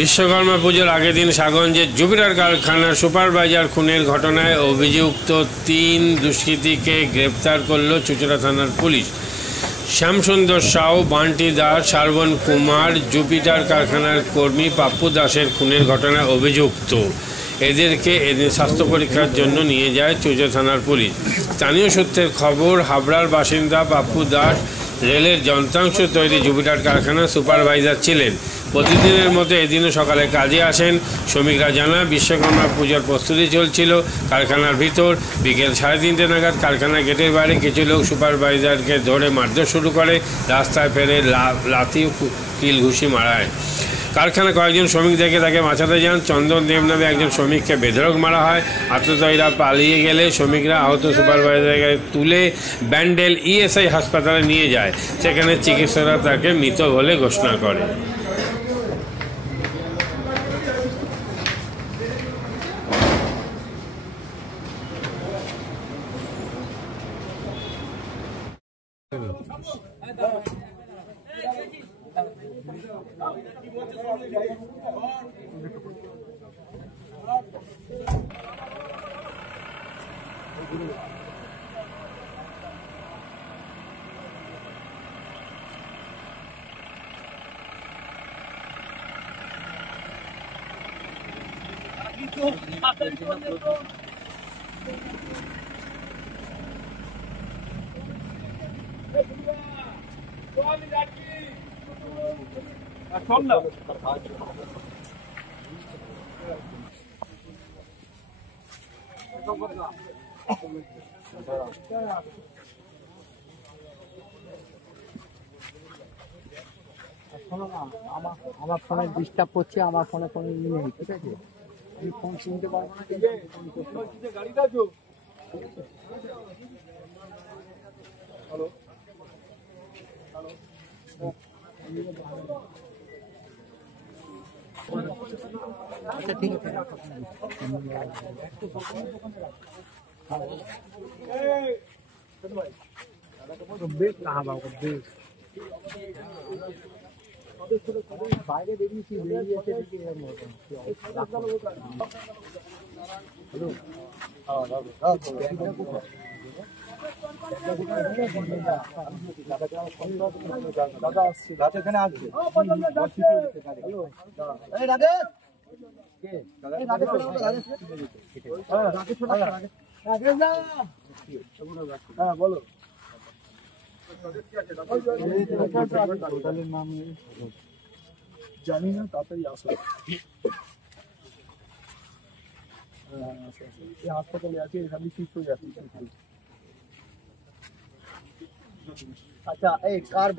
বিশ্বকর্মা পুজোর আগের দিন সাগঞ্জের জুপিটার কারখানার সুপারভাইজার খুনের ঘটনায় অভিযুক্ত ৩ দুষ্কৃতীকে গ্রেপ্তার করল চুঁচুড়া থানার পুলিশ। শ্যামসুন্দর সাউ, বান্টি দাস, শ্রাবণ কুমার জুপিটার কারখানার কর্মী পাপ্পু দাসের খুনের ঘটনায় অভিযুক্ত। এদেরকে এদিন স্বাস্থ্য পরীক্ষার জন্য নিয়ে যায় চুঁচুড়া থানার পুলিশ। স্থানীয় সূত্রের খবর, হাবড়ার বাসিন্দা পাপ্পু দাস রেলের যন্ত্রাংশ তৈরি জুপিটার কারখানার সুপারভাইজার ছিলেন। প্রতিদিনের মতো এদিনও সকালে কাজে আসেন। শ্রমিকরা জানায়, বিশ্বকর্মা পুজোর প্রস্তুতি চলছিল কারখানার ভিতর। বিকেল 3:30 নাগাদ কারখানার গেটের বাইরে কিছু লোক সুপারভাইজারকে ধরে মারধর শুরু করে। রাস্তায় ফেলে লাথি কিল ঘুষি মারায়। কারখানা কয়েকজন শ্রমিক দেখে তাকে বাঁচাতে যান। চন্দন দেব নামে একজন শ্রমিককে বেধড়ক মারা হয়। আততায়ীরা পালিয়ে গেলে শ্রমিকরা আহত সুপারভাইজারকে তুলে ব্যান্ডেল ইএসআই হাসপাতালে নিয়ে যায়। সেখানে চিকিৎসকরা তাকে মৃত বলে ঘোষণা করে। আমার ফোনে ডিস্টার্ব করছে, আমার ফোনে কোনো নেই, ঠিক আছে? আমি ফোন শুনতে পারবো না। হ্যালো, আচ্ছা ঠিক আছে। বেশ কাহাবা বেশ বাইরে বেরিয়েছি, বেরিয়েছে দেখি হ্যালো, দাদা আসছে, দাদা এখানে আসছে। হ্যাঁ বলো, জানি না, তাড়াতাড়ি আসো। হাসপাতালে আছে, আমি সুস্থ হয়ে যাচ্ছি। আচ্ছা, এই কার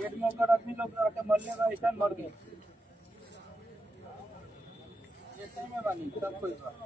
गेट में अगर आदमी लोग आके मरने का ऐसा मर गए, ऐसे में बनी सब कोई बात।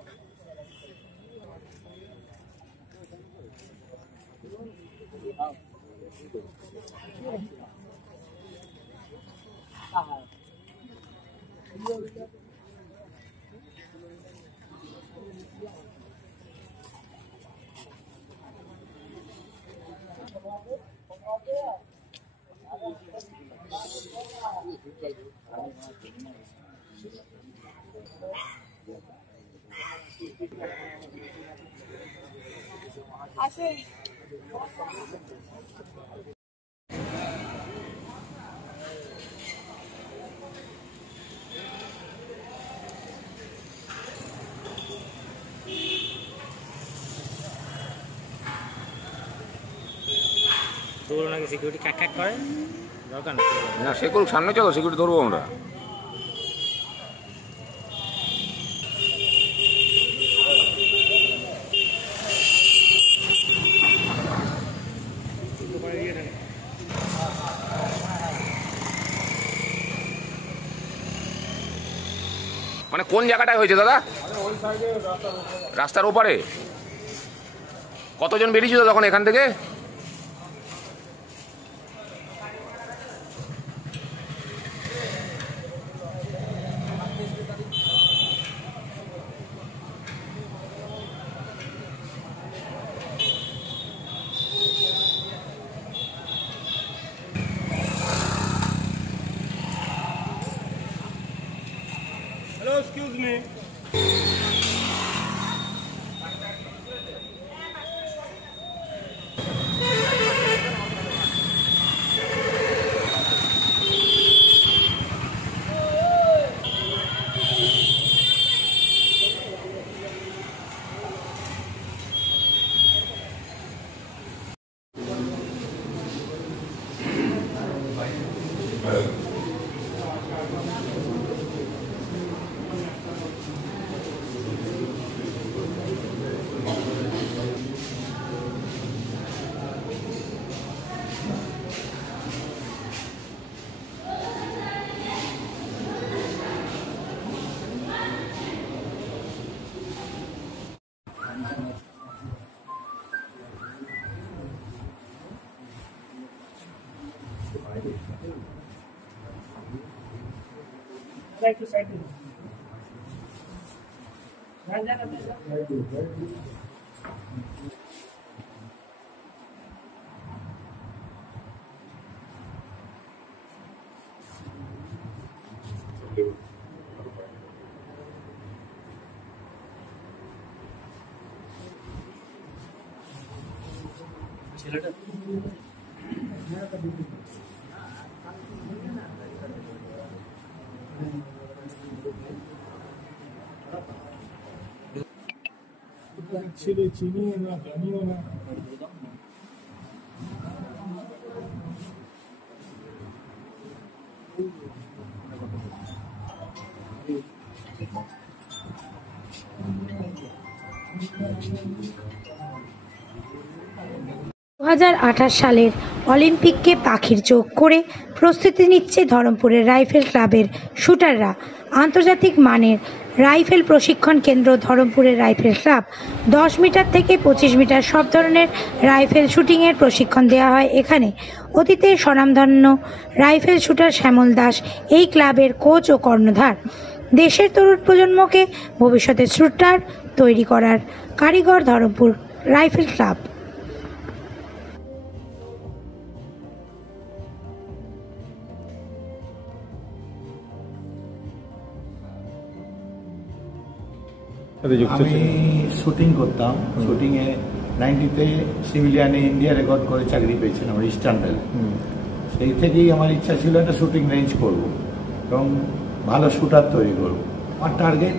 লাগে সিকিউরিটি ক্যাক ক্যাক করে দরকার নেই না, সে করুক, সামনে চলো, সিকিউরিটি ধরবো আমরা। মানে কোন জায়গাটায় হয়েছে দাদা? রাস্তার ওপারে। কতজন বেরিয়েছিল তখন এখান থেকে? Hello, excuse me. 2028 সালের অলিম্পিককে পাখির চোখ করে প্রস্তুতি নিচ্ছে ধরমপুরের রাইফেল ক্লাবের শুটাররা। আন্তর্জাতিক মানের রাইফেল প্রশিক্ষণ কেন্দ্র ধরমপুরের রাইফেল ক্লাব 10 মিটার থেকে 25 মিটার সব ধরনের রাইফেল শুটিংয়ের প্রশিক্ষণ দেওয়া হয় এখানে। অতীতে স্বনামধন্য রাইফেল শুটার শ্যামল দাস এই ক্লাবের কোচ ও কর্ণধার। দেশের তরুণ প্রজন্মকে ভবিষ্যতে শুটার তৈরি করার কারিগর ধরমপুর রাইফেল ক্লাব। আমি শুটিং করতাম। শুটিংয়ে 90-তে সিভিলিয়ানে ইন্ডিয়া রেকর্ড করে চাকরি পেয়েছিলাম আমার ইস্টার্ন রেলে। সেই থেকেই আমার ইচ্ছা ছিল একটা শুটিং রেঞ্জ করব এবং ভালো শুটার তৈরি করব। আমার টার্গেট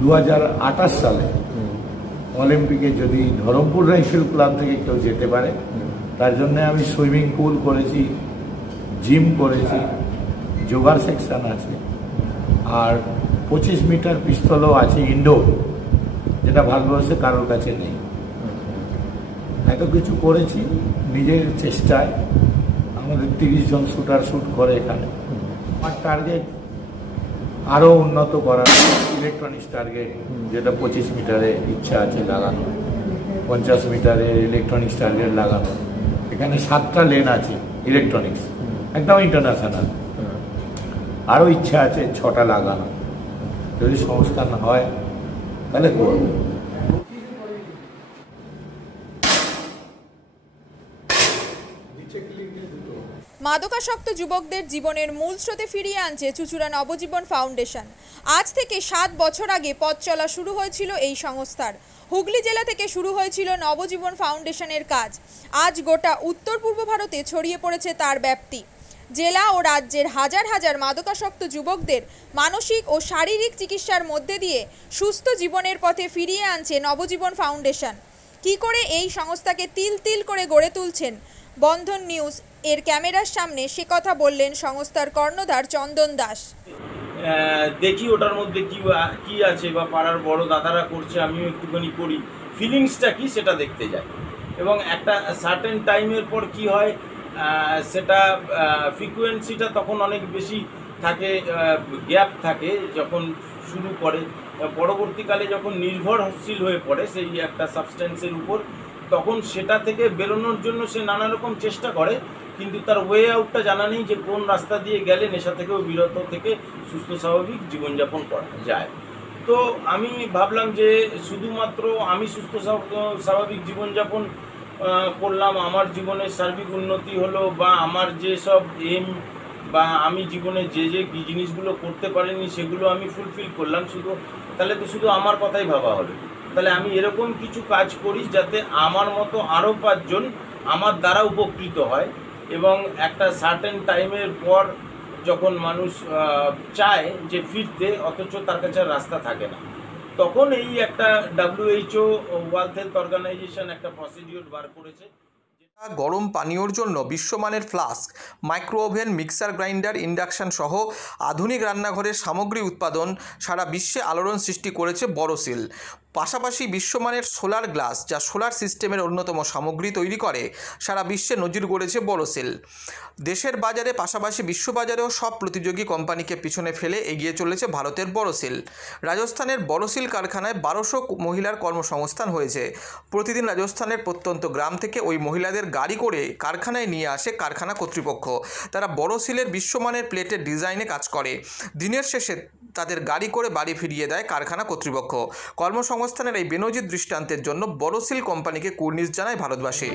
2028 সালে অলিম্পিকে যদি ধরমপুর রাইফেল ক্লাব থেকে কেউ যেতে পারে, তার জন্য আমি সুইমিং পুল করেছি, জিম করেছি, যোগার সেকশন আছে, আর 25 মিটার পিস্তলও আছে ইনডোর, যেটা ভারতবর্ষে কারোর কাছে নেই। এত কিছু করেছি নিজের চেষ্টায়। আমাদের 30 জন শুটার শুট করে এখানে। আমার টার্গেট আরও উন্নত করার, ইলেকট্রনিক্স টার্গেট, যেটা 25 মিটারে ইচ্ছা আছে লাগানো, 50 মিটারের ইলেকট্রনিক্স টার্গেট লাগানো। এখানে 7টা লেন আছে ইলেকট্রনিক্স, একদম ইন্টারন্যাশনাল। আরও ইচ্ছা আছে 6টা লাগানো। যদি সংস্থান হয় তাহলে করব। মাদকাসক্ত যুবকদের জীবনের মূল স্রোতে ফিরিয়ে আনছে চুঁচুড়া নবজীবন ফাউন্ডেশন। আজ থেকে 7 বছর আগে পথ চলা শুরু হয়েছিল এই সংস্থার। হুগলি জেলা থেকে শুরু হয়েছিল নবজীবন ফাউন্ডেশনের কাজ। আজ গোটা উত্তর পূর্ব ভারতে ছড়িয়ে পড়েছে তার ব্যাপ্তি। জেলা ও রাজ্যের হাজার হাজার মাদকাসক্ত যুবকদের মানসিক ও শারীরিক চিকিৎসার মধ্যে দিয়ে সুস্থ জীবনের পথে ফিরিয়ে আনছে নবজীবন ফাউন্ডেশন। কি করে এই সংস্থাকে তিল তিল করে গড়ে তুলছেন বন্ধন নিউজ এর ক্যামেরার সামনে সে কথা বললেন সংস্থার কর্ণধার চন্দন দাস। দেখি ওটার মধ্যে কি আছে বা পাড়ার বড় দাদারা করছে, আমিও একটুখানি করি, ফিলিংসটা কি সেটা দেখতে যাই। এবং একটা সার্টেন টাইমের পর কি হয়, সেটা ফ্রিকোয়েন্সিটা তখন অনেক বেশি থাকে, গ্যাপ থাকে যখন শুরু করে, পরবর্তীকালে যখন নির্ভরশীল হয়ে পড়ে সেই একটা সাবস্টেন্সের উপর, তখন সেটা থেকে বেরোনোর জন্য সে নানা রকম চেষ্টা করে, কিন্তু তার ওয়ে আউটটা জানা নেই যে কোন রাস্তা দিয়ে গেলে নেশা থেকেও বিরত থেকে সুস্থ স্বাভাবিক জীবনযাপন করা যায়। তো আমি ভাবলাম যে শুধুমাত্র আমি সুস্থ স্বাভাবিক জীবনযাপন করলাম, আমার জীবনের সার্বিক উন্নতি হলো, বা আমার যেসব এম বা আমি জীবনে যে জিনিসগুলো করতে পারিনি সেগুলো আমি ফুলফিল করলাম, তাহলে তো শুধু আমার কথাই ভাবা হলো। তাহলে আমি এরকম কিছু কাজ করি যাতে আমার মতো আরও 5 জন আমার দ্বারা উপকৃত হয়, এবং একটা সার্টেন টাইমের পর যখন মানুষ চায় যে ফিরতে, অথচ তার কাছে রাস্তা থাকে না, তখন এই একটা WHO ওয়ার্ল্ড হেলথ অর্গানাইজেশন একটা প্রসিডিওর বার করেছে। গরম পানীয়র জন্য বিশ্বমানের flask, micro oven, mixer grinder, induction সহ আধুনিক রান্নাঘরের সামগ্রী উৎপাদন সারা বিশ্বে আলোড়ন সৃষ্টি করেছে বোরোসিল। পাশাপাশি বিশ্বমানের সোলার গ্লাস, যা সোলার সিস্টেমের অন্যতম সামগ্রী তৈরি করে, সারা বিশ্বে নজির গড়েছে বোরোসিল। দেশের বাজারে পাশাপাশি বিশ্ববাজারেও সব প্রতিযোগী কোম্পানিকে পিছনে ফেলে এগিয়ে চলেছে ভারতের বোরোসিল। রাজস্থানের বোরোসিল কারখানায় 1200 মহিলার কর্মসংস্থান হয়েছে। প্রতিদিন রাজস্থানের প্রত্যন্ত গ্রাম থেকে ওই মহিলাদের গাড়ি করে কারখানায় নিয়ে আসে কারখানা কর্তৃপক্ষ। তারা বোরোসিলের বিশ্বমানের প্লেটের ডিজাইনে কাজ করে। দিনের শেষে তাদের গাড়ি করে বাড়ি ফিরিয়ে দেয় কারখানা কর্তৃপক্ষ। কর্মসংস্থানের এই বেনজির দৃষ্টান্তের জন্য বোরোসিল কোম্পানিকে কুর্নিশ জানায় ভারতবাসী।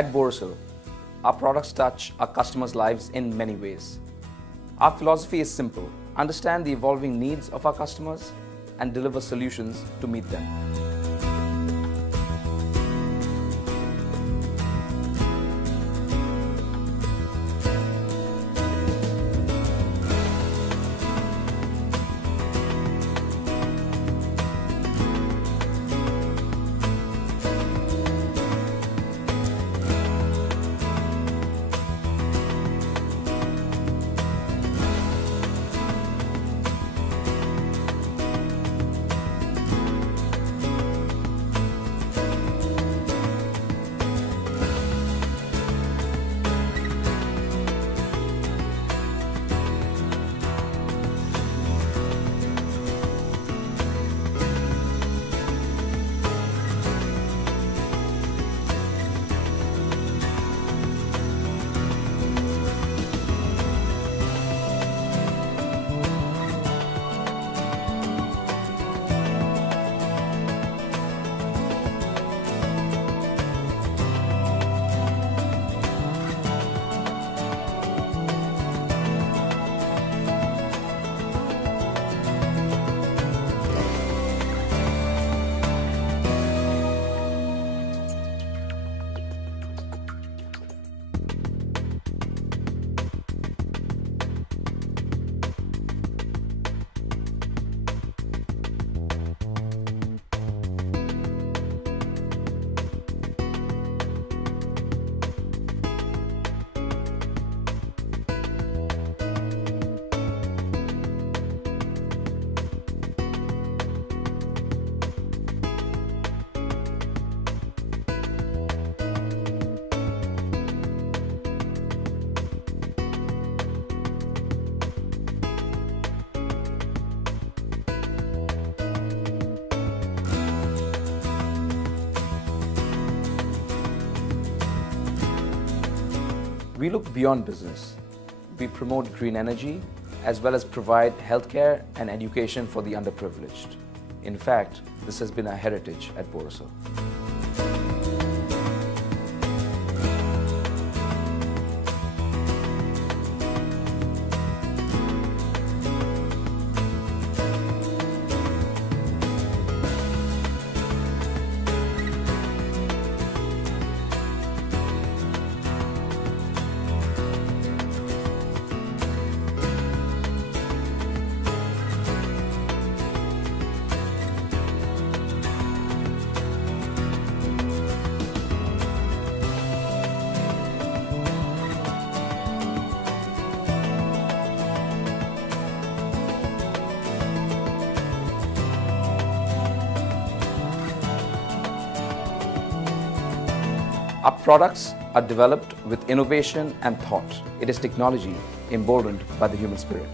At Borosil, our products touch our customers' lives in many ways. Our philosophy is simple: understand the evolving needs of our customers and deliver solutions to meet them. We look beyond business. We promote green energy as well as provide healthcare and education for the underprivileged. In fact, this has been our heritage at Borosil. Our products are developed with innovation and thought. It is technology emboldened by the human spirit.